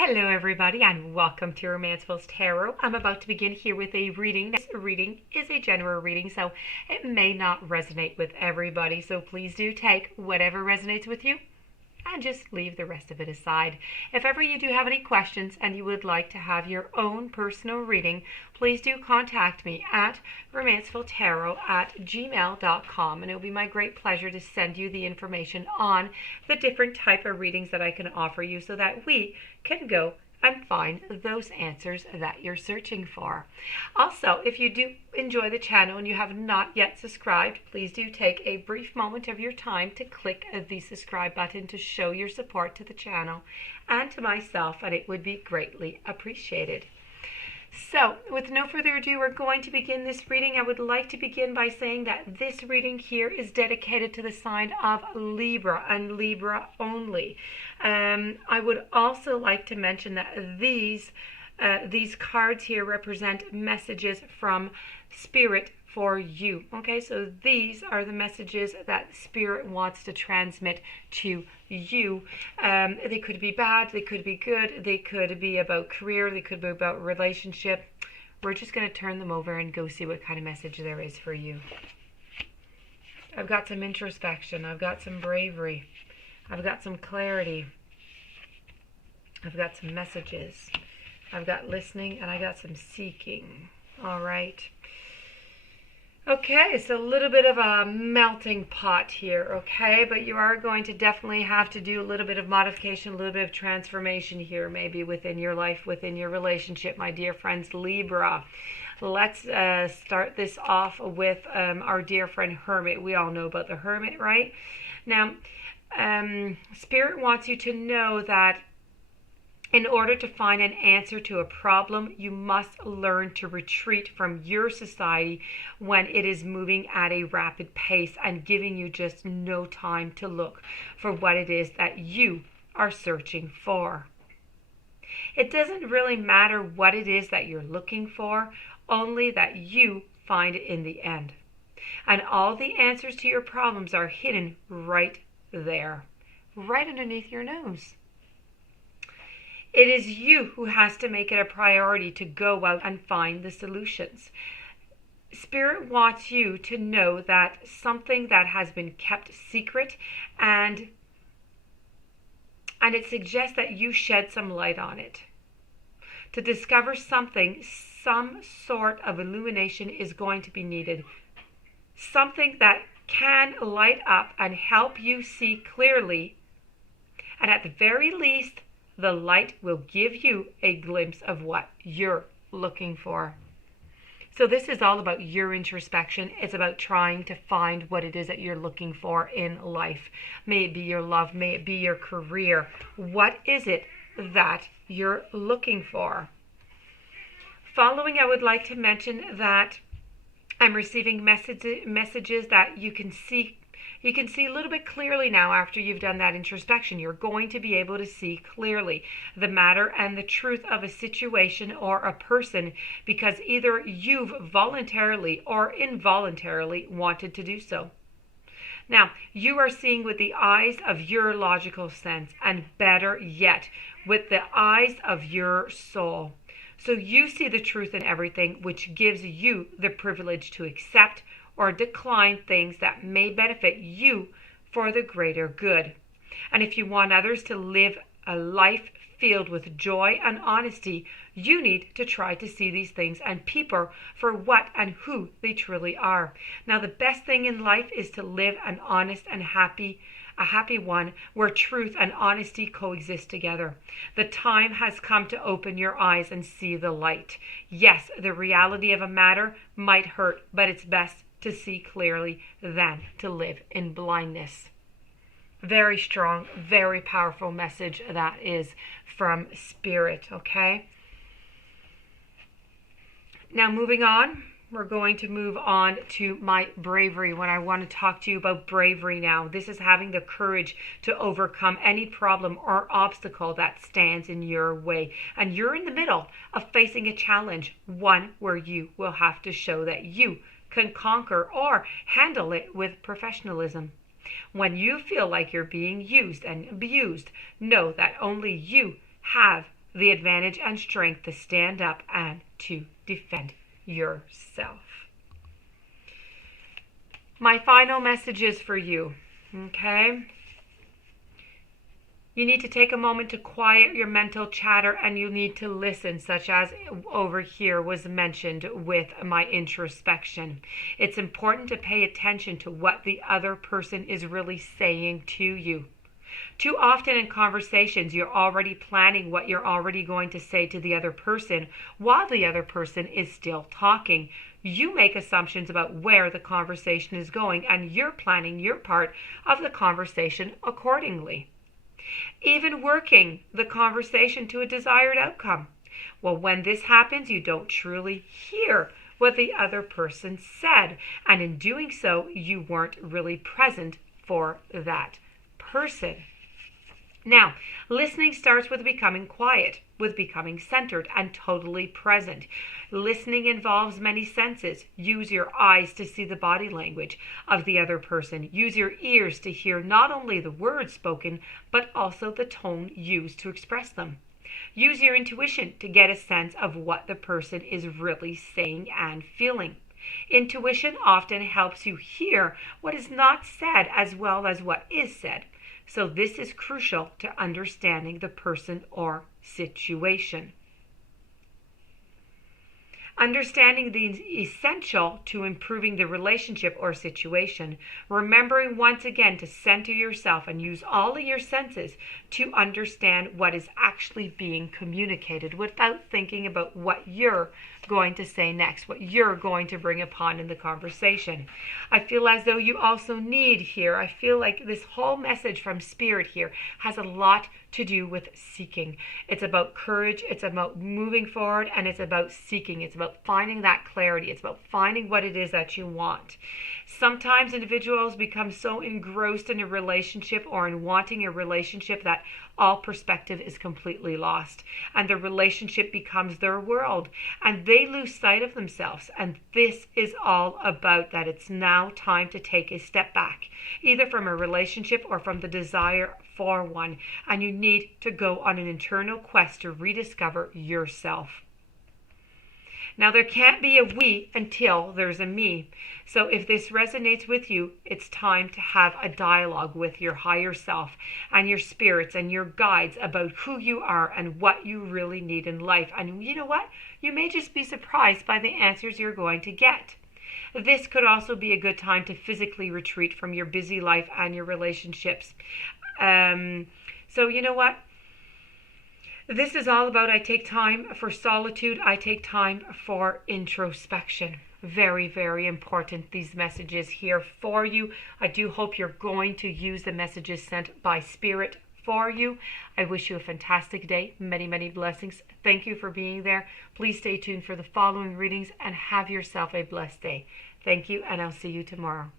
Hello everybody and welcome to Romanceful's Tarot. I'm about to begin here with a reading. This reading is a general reading, so it may not resonate with everybody. So please do take whatever resonates with you and just leave the rest of it aside. If ever you do have any questions and you would like to have your own personal reading, please do contact me at romancefultarot@gmail.com, and it will be my great pleasure to send you the information on the different type of readings that I can offer you so that we can go and find those answers that you're searching for. Also, if you do enjoy the channel and you have not yet subscribed, please do take a brief moment of your time to click the subscribe button to show your support to the channel and to myself, and it would be greatly appreciated. So, with no further ado, we're going to begin this reading. I would like to begin by saying that this reading here is dedicated to the sign of Libra and Libra only. I would also like to mention that these cards here represent messages from Spirit for you. Okay, so these are the messages that Spirit wants to transmit to you. They could be bad, they could be good, they could be about career, they could be about relationship. We're just going to turn them over and go see what kind of message there is for you. I've got some introspection, I've got some bravery, I've got some clarity, I've got some messages, I've got listening, and I got some seeking. All right. Okay, so a little bit of a melting pot here, okay? But you are going to definitely have to do a little bit of modification, a little bit of transformation here, maybe within your life, within your relationship, my dear friends, Libra. Let's start this off with our dear friend Hermit. We all know about the Hermit, right? Now, Spirit wants you to know that in order to find an answer to a problem, you must learn to retreat from your society when it is moving at a rapid pace and giving you just no time to look for what it is that you are searching for. It doesn't really matter what it is that you're looking for, only that you find it in the end. And all the answers to your problems are hidden right there, right underneath your nose. It is you who has to make it a priority to go out and find the solutions. Spirit wants you to know that something that has been kept secret, and it suggests that you shed some light on it. To discover something, some sort of illumination is going to be needed. Something that can light up and help you see clearly, and at the very least, the light will give you a glimpse of what you're looking for. So this is all about your introspection. It's about trying to find what it is that you're looking for in life. May it be your love, may it be your career. What is it that you're looking for? Following, I would like to mention that I'm receiving messages that you can see a little bit clearly now after you've done that introspection. You're going to be able to see clearly the matter and the truth of a situation or a person because either you've voluntarily or involuntarily wanted to do so. Now, you are seeing with the eyes of your logical sense, and better yet, with the eyes of your soul. So you see the truth in everything, which gives you the privilege to accept or decline things that may benefit you for the greater good. And if you want others to live a life filled with joy and honesty, you need to try to see these things and people for what and who they truly are. Now, the best thing in life is to live an honest and a happy one where truth and honesty coexist together. The time has come to open your eyes and see the light. Yes, the reality of a matter might hurt, but it's best to see clearly than to live in blindness. Very strong, very powerful message that is from Spirit, okay? Now moving on, we're going to move on to my bravery. When I want to talk to you about bravery now, this is having the courage to overcome any problem or obstacle that stands in your way. And you're in the middle of facing a challenge, one where you will have to show that you can conquer or handle it with professionalism. When you feel like you're being used and abused, know that only you have the advantage and strength to stand up and to defend yourself. My final message is for you, okay? You need to take a moment to quiet your mental chatter, and you need to listen, such as over here was mentioned with my introspection. It's important to pay attention to what the other person is really saying to you. Too often in conversations, you're already planning what you're already going to say to the other person while the other person is still talking. You make assumptions about where the conversation is going, and you're planning your part of the conversation accordingly. Even working the conversation to a desired outcome. Well, when this happens, you don't truly hear what the other person said, and in doing so, you weren't really present for that person. Now, listening starts with becoming quiet, with becoming centered and totally present. Listening involves many senses. Use your eyes to see the body language of the other person. Use your ears to hear not only the words spoken, but also the tone used to express them. Use your intuition to get a sense of what the person is really saying and feeling. Intuition often helps you hear what is not said as well as what is said. So this is crucial to understanding the person or situation. Understanding is essential to improving the relationship or situation. Remembering once again to center yourself and use all of your senses to understand what is actually being communicated without thinking about what you're going to say next, what you're going to bring upon in the conversation. I feel as though you also need here, I feel like this whole message from Spirit here has a lot to do with seeking. It's about courage, it's about moving forward, and it's about seeking. It's about finding that clarity. It's about finding what it is that you want. Sometimes individuals become so engrossed in a relationship or in wanting a relationship that all perspective is completely lost, and the relationship becomes their world, and they lose sight of themselves. And this is all about that. It's now time to take a step back, either from a relationship or from the desire for one, and you need to go on an internal quest to rediscover yourself. Now, there can't be a we until there's a me. So if this resonates with you, it's time to have a dialogue with your higher self and your spirits and your guides about who you are and what you really need in life. And you know what? You may just be surprised by the answers you're going to get. This could also be a good time to physically retreat from your busy life and your relationships. So you know what? This is all about I take time for solitude. I take time for introspection. Very, very important, these messages here for you. I do hope you're going to use the messages sent by Spirit for you. I wish you a fantastic day. Many, many blessings. Thank you for being there. Please stay tuned for the following readings and have yourself a blessed day. Thank you, and I'll see you tomorrow.